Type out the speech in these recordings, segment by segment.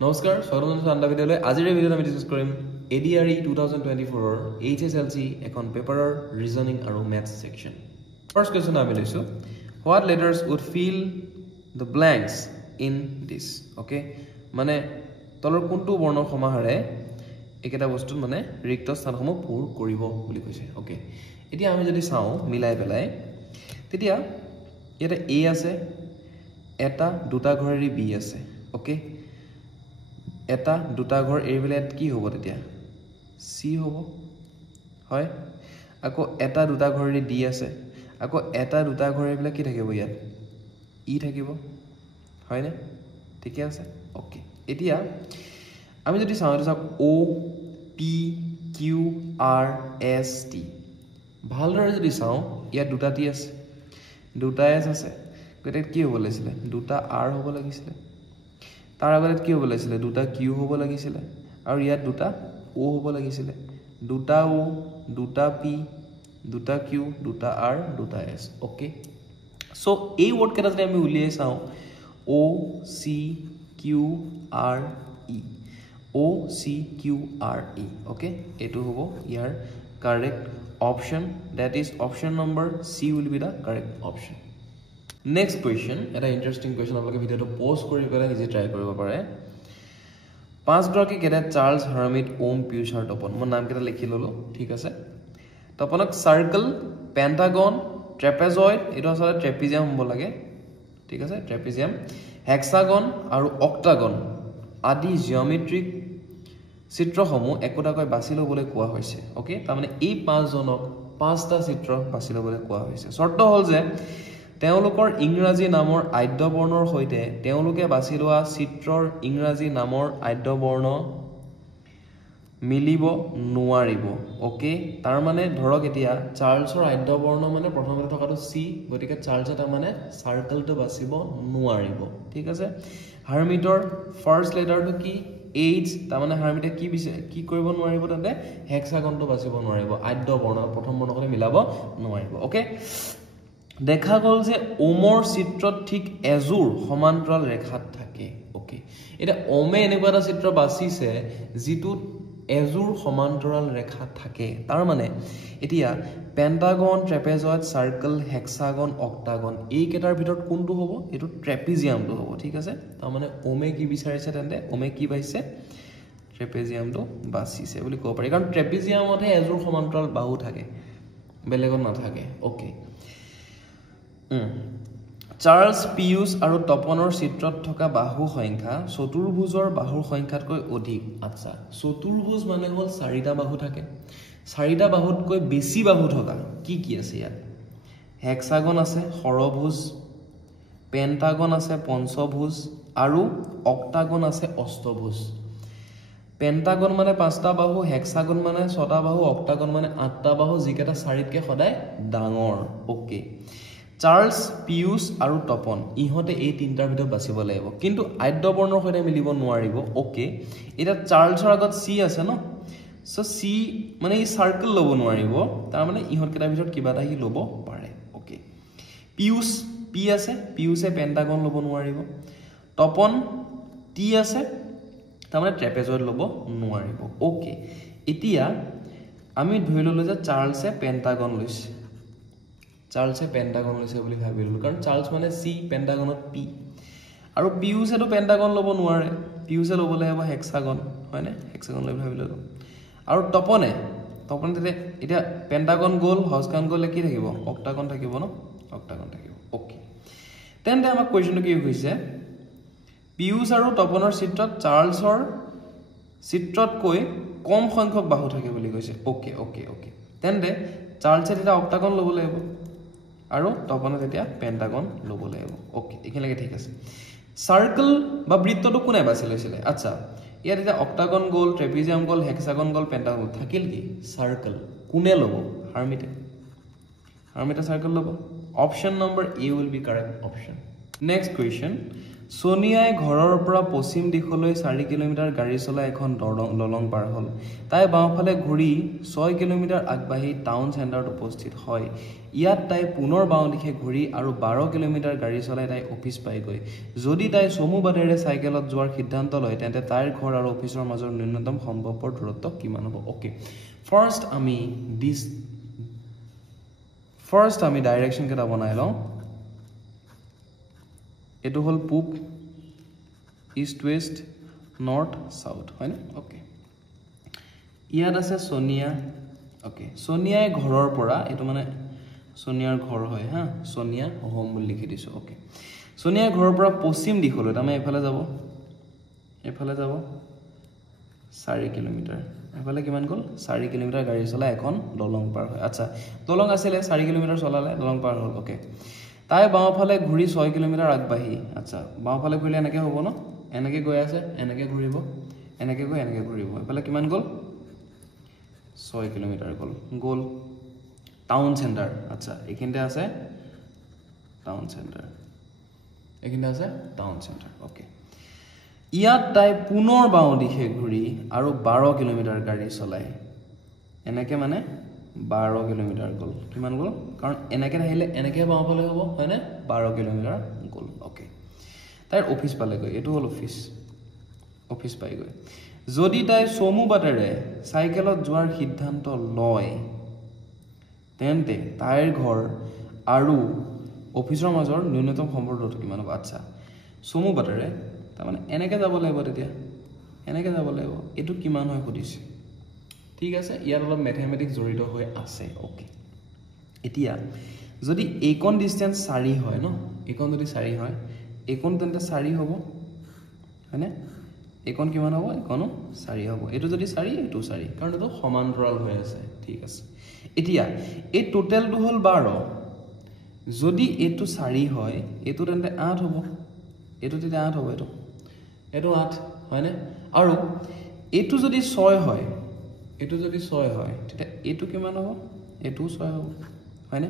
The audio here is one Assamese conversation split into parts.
নমস্কাৰ স্বাগতম জনাইছো আনটা ভিডিঅ'লৈ আজিৰ ভিডিঅ'ত আমি ডিসকাস কৰিম ADRE 2024 ৰ HSLC এখন পেপাৰৰ ৰিজনিং আৰু ম্যাথছ সেকশন ফাৰ্স্ট কোৱেশ্চন আমি লৈছো what letters would fill the blanks in this okay মানে তলৰ কোনটো বৰ্ণ সমাহাৰে একেটা বস্তু মানে ৰিক্ত স্থানসমূহ পূৰ কৰিব বুলি কৈছে okay এতিয়া আমি যদি চাও মিলাই পেলাই তেতিয়া এটা A আছে এটা দুটা ঘৰেৰি B আছে okay এটা দুটা ঘৰ এৰিবেলেট কি হ'ব তেতিয়া সি হ'ব হয় আকৌ এটা দুটা ঘৰৰি ডি আছে আকৌ এটা দুটা ঘৰ এৰিবেলে কি থাকিব ইয়াত ই থাকিব হয় নে ঠিক আছে ওকে এতিয়া আমি যদি চাও এটা O P Q R S T ভালদৰে যদি চাও ইয়াত দুটা টি আছে দুটা এস আছে গতে কি হ'ব লাগিছিল দুটা আর হ'ব লাগিছিল তাৰ আগত কি হ'ব লাগিছিল দুটা কিউ হ'ব লাগিছিল আৰু ইয়াত দুটা ও হ'ব লাগিছিল দুটা ও দুটা পি দুটা কিউ দুটা আর দুটা এস ওকে সো এই ওয়ার্ড কেটা যদি আমি উলিয়াই চাও O C Q R E O C Q R E okay এটো হ'ব ইয়াৰ correct option that is option number C will be the correct option Next question, এটা ইন্টারেস্টিং কোয়েশ্চন আপোনালোকে ভিডিওটো পজ কৰি পেলাই নিজে ট্ৰাই কৰিব পাৰে পাঁচ গৰাকী কেডা চাৰ্লস হাৰ্মিট ওম পিউষ আৰু তপন মই নাম কেটা লিখি ললো ঠিক আছে তপনক সাৰ্কেল পেন্টাগন ট্ৰেপেজয়েড এটো আসলে ট্ৰেপিজিয়াম হ'ব লাগে ঠিক আছে ট্ৰেপিজিয়াম হেক্সাগন আৰু অক্টাগন আদি জিওমেট্ৰিক চিত্ৰসমূহ একোটাকৈ বাছি লবলৈ কোৱা হৈছে ওকে তাৰ মানে এই পাঁচ জনক পাঁচটা চিত্ৰ বাছি লবলৈ কোৱা হৈছে শৰ্ত হ'ল যে তেওঁলোকৰ ইংৰাজী নামৰ আদ্য বৰ্ণৰ হৈতে তেওঁলোকে বাছি লোৱা চিত্ৰৰ ইংৰাজী নামৰ আদ্য বৰ্ণ মিলিব নোৱাৰিব ওকে তাৰ মানে ধৰক এতিয়া চাৰ্লছৰ আদ্য বৰ্ণ মানে প্ৰথমতে থকাটো সি গতিকে চাৰ্লছ এটা মানে সাৰ্কেলটো বাছিব নোৱাৰিব ঠিক আছে হাৰ্মিটৰ ফাৰ্স্ট লেটাৰটো কি এইচ তাৰ মানে হাৰ্মিটে কি কৰিব নোৱাৰিব তেন্তে হেক্সাগনটো বাছিব নোৱাৰিব আদ্য বৰ্ণ প্ৰথম বৰ্ণখনে মিলাব নোৱাৰিব ওকে দেখা গল যে ওমৰ চিত্ৰত ঠিক এজুৰ সমান্তৰাল ৰেখাত থাকে ওকে এটা ওমে এনেকুৱা এটা চিত্ৰ বাছিছে যিটো এজুৰ সমান্তৰাল ৰেখা থাকে তাৰ মানে এতিয়া পেন্টাগন ট্ৰেপেজয়েড সাৰ্কেল হেক্সাগন অক্টাগন এই কেটাৰ ভিতৰত কোনটো হ'ব এটো ট্ৰেপিজিয়ামটো হ'ব ঠিক আছে তাৰ মানে ওমে কি বিচাৰিছে তেন্তে ওমে কি পাইছে ট্ৰেপিজিয়ামটো বাছিছে বুলি ক'ব পাৰি কাৰণ ট্ৰেপিজিয়ামতে এজুৰ সমান্তৰাল বাহু থাকে বেলেগত নাথাকে ওকে চাৰ্লস পিউষ আৰু তপনৰ চিত্ৰত থকা বাহু সংখ্যা চতুৰ্ভুজৰ বাহুৰ সংখ্যাতকৈ অধিক আচ্ছা চতুৰ্ভুজ মানে হ'ল চাৰিটা বাহু থাকে চাৰিটা বাহুতকৈ বেছি বাহু থকা কি আছে ইয়াত হেক্সাগন আছে ষড়ভুজ পেন্টাগন আছে পঞ্চভুজ আৰু অক্টাগন আছে অষ্টভুজ পেন্টাগন মানে পাঁচটা বাহু হেক্সাগন মানে ছটা বাহু অক্টাগন মানে আঠটা বাহু যিকেটা চাৰিতকে সদায় ডাঙৰ ওকে চাৰ্লস পিউষ আৰু তপন ইহতে এই তিনটাৰ ভিতৰত বাছিব লাগিব কিন্তু আদ্য বৰ্ণৰ হৈতে মিলিব নোৱাৰিব ওকে এটা চাৰ্লছৰ আগত সি আছে ন সো সি মানে এই সাৰ্কেল লব নোৱাৰিব তাৰ মানে ইহত কেটাৰ ভিতৰত কিবা এটা হি লব পাৰে ওকে পিউষ পি আছে পিউষে পেন্টাগন লব নোৱাৰিব তপন টি আছে তাৰ মানে ট্ৰেপেজয়েড লব নোৱাৰিব ওকে এতিয়া আমি ধৰি ললো যে চাৰ্লছে পেন্টাগন লৈছে চাৰ্লছে পেন্টাগন লৈছে বুলি ভাবিলো কাৰণ চাৰ্লছ মানে সি পেন্টাগনত পি আৰু পিউষেটো পেন্টাগন লব নোৱাৰে পিউষে লব লাগিব হেক্সাগন হয় নে হেক্সাগন লৈ ভাবিলো আৰু তপনে এতিয়া পেন্টাগন গল হক্সাগন গলে কি থাকিব অক্টাগন থাকিব ন অক্টাগন থাকিব ওকে তেন্তে আমাৰ কোৱেশ্চনটো কি হৈছে পিউষ আৰু তপনৰ চিত্ৰত চাৰ্লছৰ চিত্ৰতকৈ কম সংখ্যক বাহু থাকে বুলি কৈছে ওকে ওকে ওকে তেন্তে চার্লছে এটা অক্টাগন লব লাগিব আৰু তপনে তেতিয়া পেন্টাগন লব লাগিব ওকে এখানেকে ঠিক আছে সার্কেল বা বৃত্তটো কোনে বাছি লৈছিলে আচ্ছা ইয়াত এটা অক্টাগন গল ট্ৰেপিজিয়াম গল হেক্সাগন গল পেন্টাগন গল থাকিল কি সার্কেল কোনে লব হার্মিটে সার্কেল লব option number A will be correct option next question সোনিয়াই ঘৰৰ পৰা পশ্চিম দিশলৈ 4 কিলোমিটাৰ গাড়ী চলাই এখন দলং পাৰ হ'ল তাই বাওঁফালে ঘূৰি 6 কিলোমিটাৰ আগবাঢ়ি টাউন চেণ্টাৰত উপস্থিত হয় ইয়াত তাই পুনৰ বাওঁ দিশে ঘূৰি আৰু 12 কিলোমিটাৰ গাড়ী চলাই তাই অফিচ পায়গৈ যদি তাই চমু বাটেৰে চাইকেলত যোৱাৰ সিদ্ধান্ত লয় তেন্তে তাইৰ ঘৰ আৰু অফিচৰ মাজৰ ন্যূনতম সম্ভৱপৰ দূৰত্ব কিমান হ'ব ওকে ফাৰ্ষ্ট আমি ডাইৰেকশন কেটা বনাই লওঁ এটো হল পূব ইষ্ট ওয়েস্ট নৰ্থ সাউথ হয় না ওকে ইয়াত আছে সোনিয়া ওকে সোনিয়াই ঘৰৰ পৰা এটো মানে সোনিয়াৰ ঘৰ হয় হা সোনিয়া হোম বুলি লিখি দিছো ওকে সোনিয়াই ঘৰৰ পৰা পশ্চিম দিশলৈ তামে এফালে যাব 4 কিলোমিটাৰ এফালে কিমান গল 4 কিলোমিটাৰ গাড়ী চলাই এখন দলং পাৰ হয় আচ্ছা দলং আছিলে 4 কিলোমিটাৰ চলালে দলং পাৰ হ'ল ওকে তাই বাওঁফালে ঘূৰি 6 কিলোমিটাৰ আগবাঢ়ি আচ্ছা বাওঁফালে ঘূৰিলে এনেকৈ হ'ব ন এনেকৈ গৈ আছে এনেকৈ ঘূৰিব এনেকৈ গৈ এনেকৈ ঘূৰিব এফালে কিমান গ'ল 6 কিলোমিটাৰ গ'ল টাউন চেণ্টাৰ আচ্ছা এইখিনিতে আছে টাউন চেণ্টাৰ ওকে ইয়াত তাই পুনৰ বাওঁ দিশে ঘূৰি আৰু 12 কিলোমিটাৰ গাড়ী চলায় এনেকৈ মানে 12 কিলোমিটাৰ গ'ল কিমান গ'ল কাৰণ এনেকৈ আহিলে এনেকৈ বাওঁফালে হ'ব হয়নে 12 কিলোমিটাৰ গ'ল ওকে তাইৰ অফিচ পালেগৈ এটো হল অফিচ পাইগৈ যদি তাই চমু বাটেৰে চাইকেলত যোৱাৰ সিদ্ধান্ত লয় তেন্তে তাইৰ ঘৰ আৰু অফিচৰ মাজৰ ন্যূনতম সম্পৰ্ক দূৰত্ব কিমান হ'ব আচ্ছা চমু বাটেৰে তাৰমানে এনেকৈ যাব লাগিব তেতিয়া এনেকৈ যাব লাগিব এটো কিমান হয় সুধিছে ঠিক আছে ইয়াৰ অলপ ম্যাথমেটিক্স জড়িত হৈ আছে ওকে এতিয়া যদি এইকন ডিসটেন্স 4 হয় ন এইকন যদি 4 হয় এইকন তেন্তে 4 হ'ব হয়নে এইকন কিমান হ'ব এইকনো 4 হ'ব এটো যদি 4 এটো 4 কাৰণ এটো সমান্তৰাল হৈ আছে ঠিক আছে এতিয়া এই টোটালটো হল 12 যদি এটো 4 হয় এটো তেন্তে 8 হ'ব এটো তেন্তে 8 হ'ব এটো 8 হয়নে আৰু এটো যদি 6 হয় এটো যদি 6 হয় তেতিয়া এটো কিমান হ'ব এটো 6 হ'ব হয়নে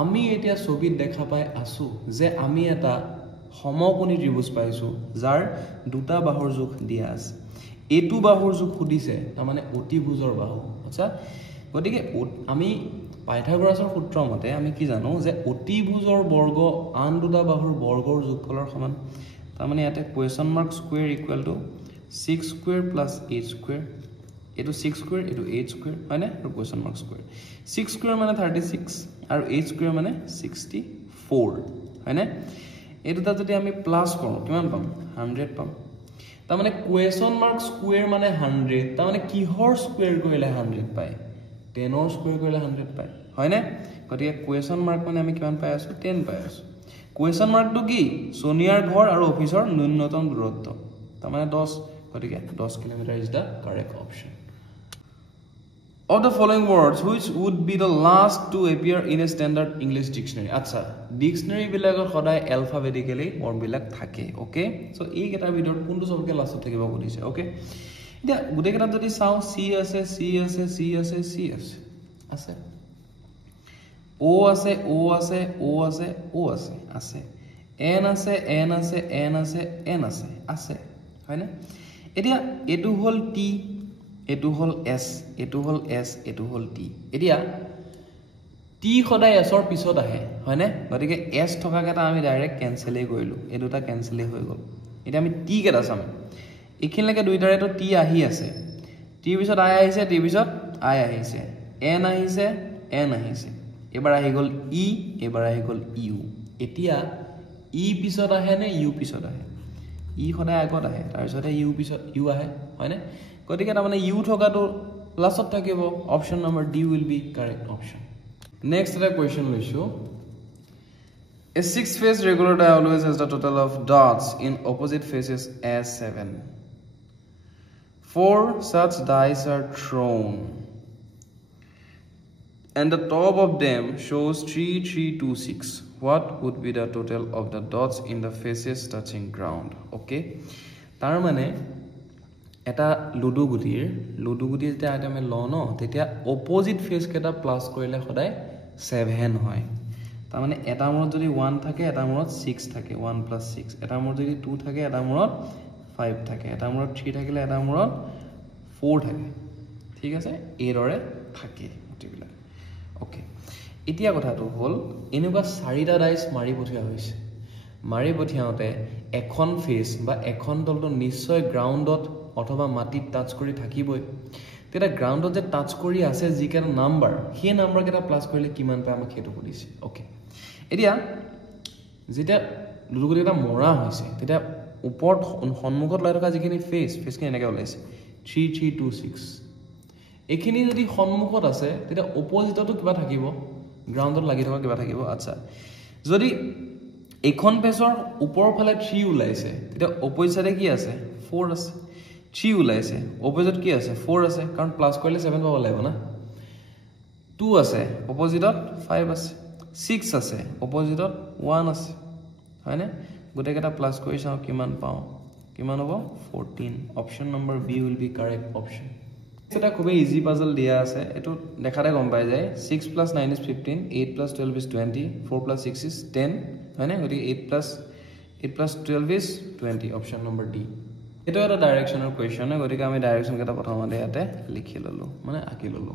আমি এতিয়া ছবিত দেখা পাই আছো যে আমি এটা সমকোণী ত্ৰিভুজ পাইছো যাৰ দুটা বাহুৰ যোগ দিয়া আছে এটো বাহুৰ যোগ খুদিছে তাৰ মানে অতিভুজৰ বাহু আচ্ছা গতিকে আমি পাইথাগোৰাছৰ সূত্ৰ মতে আমি কি জানো যে অতিভুজৰ বৰ্গ আন দুটা বাহুৰ বৰ্গৰ যোগফলৰ সমান তাৰ মানে ইয়াতে question mark square equal to 6 square plus 8 square এটো 6 স্কয়াৰ এটো 8 স্কয়াৰ হয়নে আৰু কোৱেশ্চন মাৰ্ক স্কয়াৰ 6 স্কয়াৰ মানে 36 আৰু 8 স্কয়াৰ মানে 64 হয়নে এই দুটা যদি আমি প্লাস কৰো কিমান পাম 100 পাম তাৰ মানে কোৱেশ্চন মাৰ্ক স্কয়াৰ মানে 100 তাৰ মানে কিহৰ স্কয়াৰ কৰিলে 100 পায় 10 ৰ স্কয়াৰ কৰিলে 100 পায় হয়নে গতিকে কোৱেশ্চন মাৰ্ক মানে আমি কিমান পাই আছো 10 পাই আছো কোৱেশ্চন মাৰ্কটো কি সোনিয়াৰ ঘৰ আৰু অফিচৰ ন্যূনতম দূৰত্ব তাৰ মানে 10 গতিকে 10 kilometre is the correct option Of the following words, which would be the last to appear in a standard English dictionary? Acha, dictionary bilagor khoday alphabetically word bilag thake, okay? So ei eta video kuntu sobke last thakiba bodise, okay? Dia gude keta jodi sao C ase O ase N ase hoyne etia etu hol T এটো হল S এটো হল S এটো হল T এতিয়া T খদাই S ৰ পিছত আহে হয়নে গতিকে S থকা কেটা আমি ডাইৰেক্ট ক্যান্সেলই কৰিলো এই দুটা ক্যান্সেলই হৈ গল এতিয়া আমি T কেটা চাম এখিনলৈকে দুইটাৰে তো T আহি আছে T পিছত I আহিছে T পিছত I আহিছে N আহিছে এবাৰ আহি গল E এবাৰ আহি গল U এতিয়া E পিছত আহে নে U পিছত আহে E খদাই আগত আহে তাৰ পিছতে U পিছত U আহে হয়নে গতিকে তাৰ মানে ইউ থকাটো লাষ্টত থাকিব option number D will B correct option next এটা কোৱেশ্চন লৈছো A six-faced regular die always has the total of dots in opposite faces as 7. 4 such dice are thrown and the top of them shows 3 3 2 6. What would be the total of the dots in the faces touching ground? Okay, তাৰ মানে এটা লুডু গুটিৰ যেতিয়া আমি ল ন তেতিয়া অপোজিট ফেস কেটা প্লাস কৰিলে খদাই 7 হয় তাৰ মানে এটা মূৰত যদি 1 থাকে এটা মূৰত 6 থাকে 1 + 6 এটা মূৰত যদি 2 থাকে এটা মূৰত 5 থাকে এটা মূৰত 3 থাকিলে এটা মূৰত 4 থাকে ঠিক আছে এই দৰে থাকে গুটিবিলাক ওকে এতিয়া কথাটো হ'ল এনেকুৱা চাৰিটা ডাইস মাৰি পঠিয়া হৈছে মাৰি পঠিয়াওতে এখন ফেস বা এখন দলটো নিশ্চয় গ্ৰাউণ্ডত অথবা মাটিত টাচ কৰি থাকিবই তেটা গ্ৰাউণ্ডত যে টাচ কৰি আছে যিকেটা নাম্বাৰ সেই নাম্বাৰ কেটা প্লাস কৰিলে কিমান পায় আমাক হেতু কৰিছে ওকে এতিয়া যেটা লুগুলিটা মৰা হৈছে তেটা ওপৰত সন্মুখত লৈ থকা যিখিনি ফেস কি এনেকৈ ওলাইছে 3326 এখিনি যদি সন্মুখত আছে তেটা অপজিটটো কিবা থাকিব গ্ৰাউণ্ডত লাগি থকা কিবা থাকিব আচ্ছা যদি এখন ফেসৰ ওপৰৰ ফালে 3 ওলাইছে তেটা অপজিট সাইডে কি আছে 4 আছে 3 ওলাইছে অপজিট কি আছে 4 আছে কাৰণ প্লাস কৰিলে 7 পাব লাগিব না 2 আছে অপজিটত 5 আছে 6 আছে অপজিটত 1 আছে হয়নে গোটেইকেটা প্লাস কৰি চাও কিমান পাও কিমান হ'ব 14 option number B will be correct option এটা খুবই ইজি পাজল দিয়া আছে এটো দেখাতে গম পাই যায় 6 + 9 = 15 8 + 12 = 20 4 + 6 is 10 হয়নে গতি 8 + 12 is 20 অপশন নম্বৰ ডি এটো এটা ডাইৰেকশনৰ কোৱেশ্চন গতিকে আমি ডাইৰেকশন কেটা প্ৰথমতে ইয়াতে লিখি ললো মানে আঁকি ললো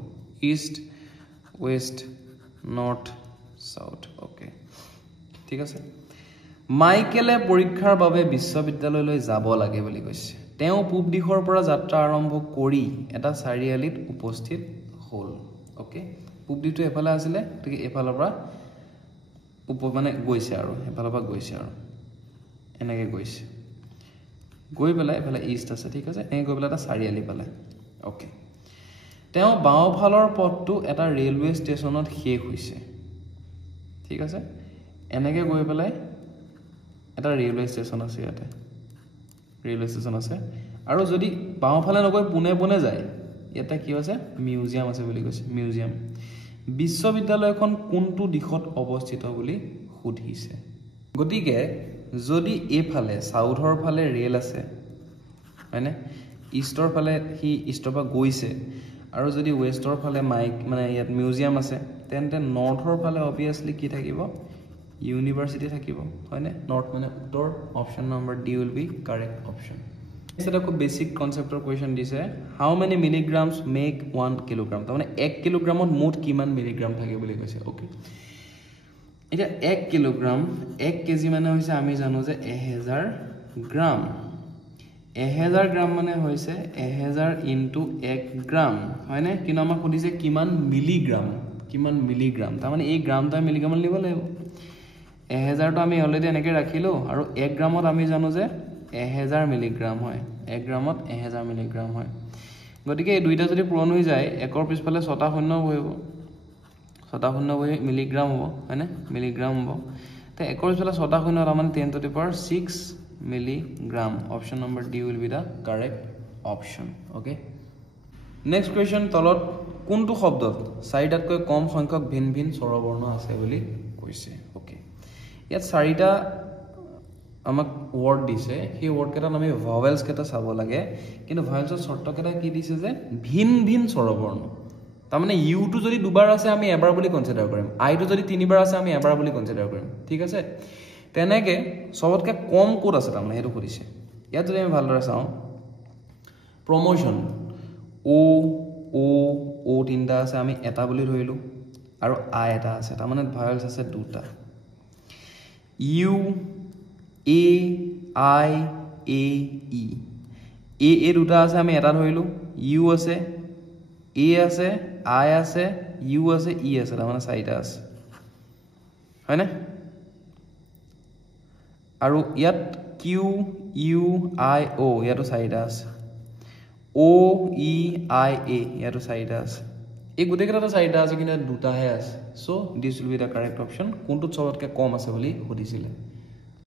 east West north south okay ঠিক আছে মাইকেলে পৰীক্ষাৰ বাবে বিশ্ববিদ্যালয়লৈ যাব লাগে বুলি কৈছে তেওঁ পূব দিশৰ পৰা যাত্ৰা আৰম্ভ কৰি এটা চাৰিআলিত উপস্থিত হল ওকে পূব দিশটো এফালে আছিল ঠিক এফালৰ পৰা মানে গৈছে আৰু এফালৰ পৰা গৈছে আৰু এনেকৈ গৈছে গৈ পেলাই এফালে ইষ্ট আছে ঠিক আছে এই গৈ পেলাই এটা চাৰিআলি পালে ওকে তেওঁ বাওঁফালৰ পথটো এটা ৰেলৱে ষ্টেচনত শেষ হৈছে ঠিক আছে এনেকৈ গৈ পেলাই এটা ৰেলৱে ষ্টেচন আছে ইয়াতে ৰেলৱে ষ্টেচন আছে আৰু যদি বাওঁফালে নগৈ পুনে পুনে যায় ইয়াতে কি আছে মিউজিয়াম আছে বুলি কৈছে মিউজিয়াম বিশ্ববিদ্যালয়খন কোনটো দিশত অৱস্থিত বুলি সুধিছে গতিকে যদি এফালে সাউথৰ ফালে ৰেল আছে হয়নে ইষ্টৰ ফালে হি ইষ্টৰ পৰা গৈছে আৰু যদি ওয়েষ্টৰ ফালে মানে ইয়াত মিউজিয়াম আছে তেন্তে নৰ্থৰ ফালে অবিয়াসলি কি থাকিব ইউনিভাৰ্সিটি থাকিব হয়নে নৰ্থ মানে উত্তৰ option number D will B correct option এটা খুব বেসিক কনসেপ্টৰ কোৱেশ্চন দিছে হাউ মেনি মিলিগ্ৰামছ মেক 1 কিলোগ্ৰাম তাৰ মানে 1 কিলোগ্ৰামত মুঠ কিমান মিলিগ্ৰাম থাকে বুলি কৈছে ওকে এটা 1 কিলোগ্ৰাম 1 কেজি মানে হৈছে আমি জানো যে 1000 গ্ৰাম 1000 গ্ৰাম মানে হৈছে 1000 * 1 গ্ৰাম হয়নে কিন্তু আমাক সুধিছে কিমান মিলিগ্ৰাম তাৰ মানে এই গ্ৰামটা মিলিগ্ৰামত লিব লাগিব 1000 তো আমি অলৰেডি এনেকৈ ৰাখিলো আৰু 1 গ্ৰামত আমি জানো যে 1000 মিলিগ্ৰাম হয় 1 গ্ৰামত 1000 মিলিগ্ৰাম হয় গতিকে এই দুইটা যদি পূৰণ হৈ যায় একৰ পিছফালে 6টা শূন্য বহিব 6টা শূন্য বহি মিলিগ্ৰাম হ'ব হয়নে মিলিগ্ৰাম হ'ব তে একৰ পিছফালে 6টা শূন্য তাৰ মানে 10 to the power 6 milligram option number D will be the correct option okay next question তলত কোনটো শব্দত চাৰিটাতকৈ কম সংখ্যক ভিন ভিন স্বৰবৰ্ণ আছে বুলি কৈছে ওকে ইয়াত চাৰিটা আমাক ওয়াৰ্ড দিছে সেই ওয়াৰ্ড কেটা আমি ভাৱেলছ কেটা চাব লাগে কিন্তু ভাৱেলছৰ শৰ্ত কেটা কি দিছে যে ভিন ভিন স্বৰবৰ্ণ তাৰ মানে ইউ টু যদি দুবাৰ আছে আমি এবাৰ বুলি কনসিডাৰ কৰিম আই টু যদি তিনিবাৰ আছে আমি এবাৰ বুলি কনসিডাৰ কৰিম ঠিক আছে তেনেকে সবতকে কম কোড আছে তাৰ মানে হেতু কৰিছে ইয়াত যদি আমি ভালদৰে চাও প্ৰমোশন ও তিনটা আছে আমি এটা বুলি ধৰিলো আৰু আই এটা আছে তাৰ মানে ভাৱেলছ আছে দুটা ইউ এ আই এ ই এ দুটা আছে আমি এটা ধৰিলো ইউ আছে এ আছে আই আছে ইউ আছে ই আছে তাৰ মানে চাৰিটা আছে হয়নে আৰু ইয়াত কিউ ইউ আই ও ইয়াতো চাৰিটা আছে ও ই আই এ ইয়াতো চাৰিটা আছে এই গোটেইকেইটা চাৰিটা আছে কিন্তু দুটাহে আছে so this will be the correct option কোনটো সবতকৈ কম আছে বুলি সুধিছিলে